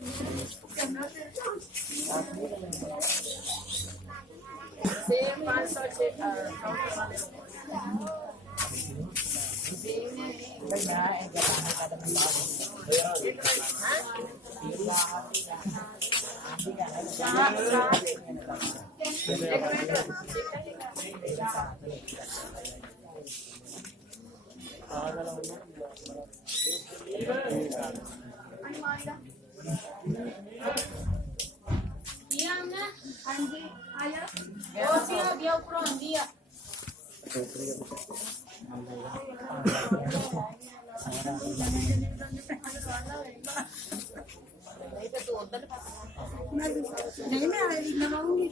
same 500 से नहीं मैं नवाऊंगी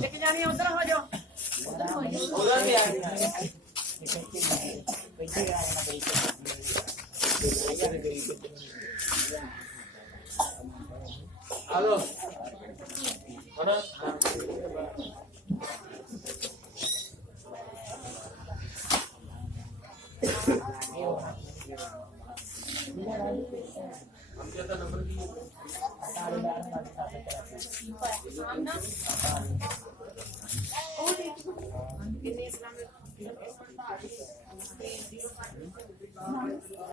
लेके जानी है उधर हो जाओ उधर भी आएगा हेलो नंबर